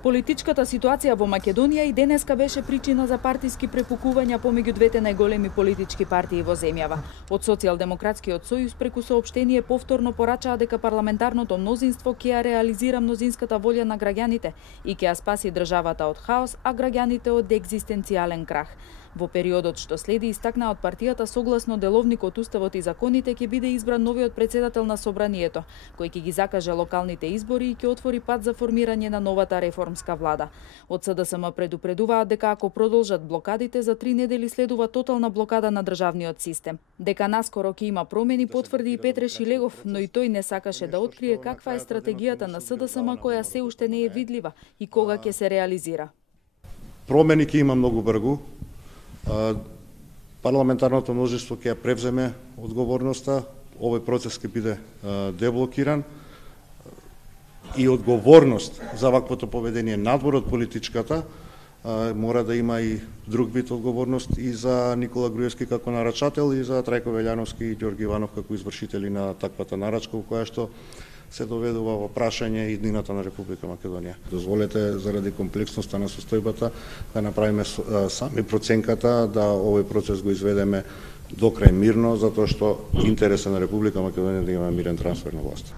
Политичката ситуација во Македонија и денеска беше причина за партиски препукувања помеѓу двете најголеми политички партии во земјава. Од Социјалдемократскиот сојуз преку соопштение повторно порачаа дека парламентарното мнозинство ќе ја реализира мнозинската волја на граѓаните и ќе ја спаси државата од хаос, а граѓаните од екзистенцијален крах. Во периодот што следи истакнаа од партијата согласно деловникот, уставот и законите ќе биде избран новиот претседател на собранието, кој ќе ги закаже локалните избори и ќе отвори пат за формирање на новата реформска влада. Од СДСМ предупредуваат дека ако продолжат блокадите, за 3 недели следува тотална блокада на државниот систем. Дека наскоро ќе има промени потврди и Петре Шилегов, но и тој не сакаше да открие каква е стратегијата на СДСМ која се уште не е видлива и кога ќе се реализира. Промени ќе има многу брзо. Парламентарното мнозинство ќе ја превземе одговорноста, овој процес ќе биде деблокиран и одговорност за ваквото поведение надвор од политичката мора да има и друг вид одговорност и за Никола Груевски како нарачател и за Трајко Велјановски и Ѓорги Иванов како извршители на таквата нарачка, која што се доведува во прашање иднината на Република Македонија. Дозволете, заради комплексноста на состојбата, да направиме сами проценката да овој процес го изведеме до крај мирно, затоа што интересот на Република Македонија да има мирен трансфер на власт.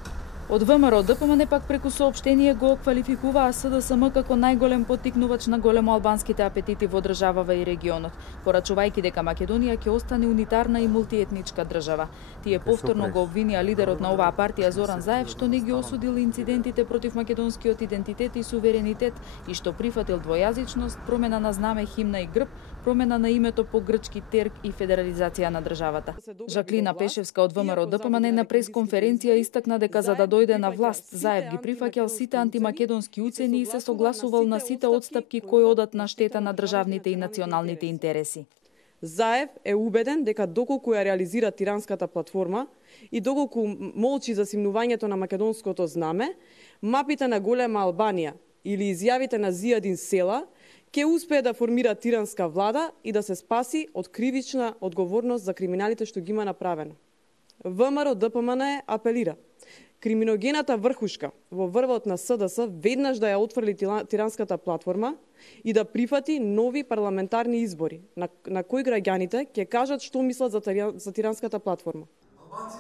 Од ВМРО ДПМН пак преку соопштение го квалификуваа СДСМ како најголем поттикнувач на големоалбанските апетити во државава и регионот, порачувајќи дека Македонија ќе остане унитарна и мултиетничка држава. Тие повторно го обвинија лидерот на оваа партија Зоран Заев што не ги осудил инцидентите против македонскиот идентитет и суверенитет и што прифатил двојазичност, промена на знаме, химна и грб, промена на името по грчки терк и федерализација на државата. Жаклина Пешевска од ВМРО ДПМН на пресконференција истакна дека за да дојде на власт, Заев ги прифаќал сите антимакедонски уцени и се согласувал на сите одстапки кои одат на штета на државните и националните интереси. Заев е убеден дека доколку ја реализира тиранската платформа и доколку молчи за симнувањето на македонското знаме, мапите на голема Албанија или изјавите на Зијадин Села ќе успее да формира тиранска влада и да се спаси од кривична одговорност за криминалите што ги има направено. ВМРО ДПМН апелира криминогената врхушка во врвот на СДС веднаш да ја отфрли тиранската платформа и да прифати нови парламентарни избори, на кои граѓаните ќе кажат што мислат за тиранската платформа.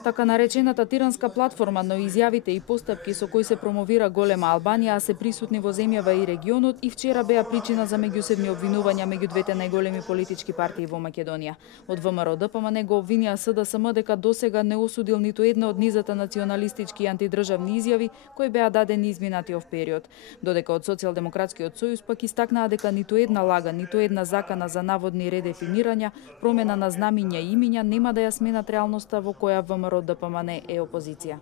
Така наречената тиранска платформа, но изјавите и постапки со кои се промовира голема Албанија се присутни во земјава и регионот и вчера беа причина за меѓусебни обвинувања меѓу двете најголеми политички партии во Македонија. Од ВМРО ДПМН го обвинија СДСМ дека досега не осудил ниту една од низата националистички и антидржавни изјави кои беа дадени изминатиот период. Додека од Социјалдемократскиот сојуз пак истакнаа дека ниту една лага, ниту една закана за наводни редефинирања, промена на знамиња и имиња нема да ја сменат реалноста во која ВМРО ДПМН е опозиција.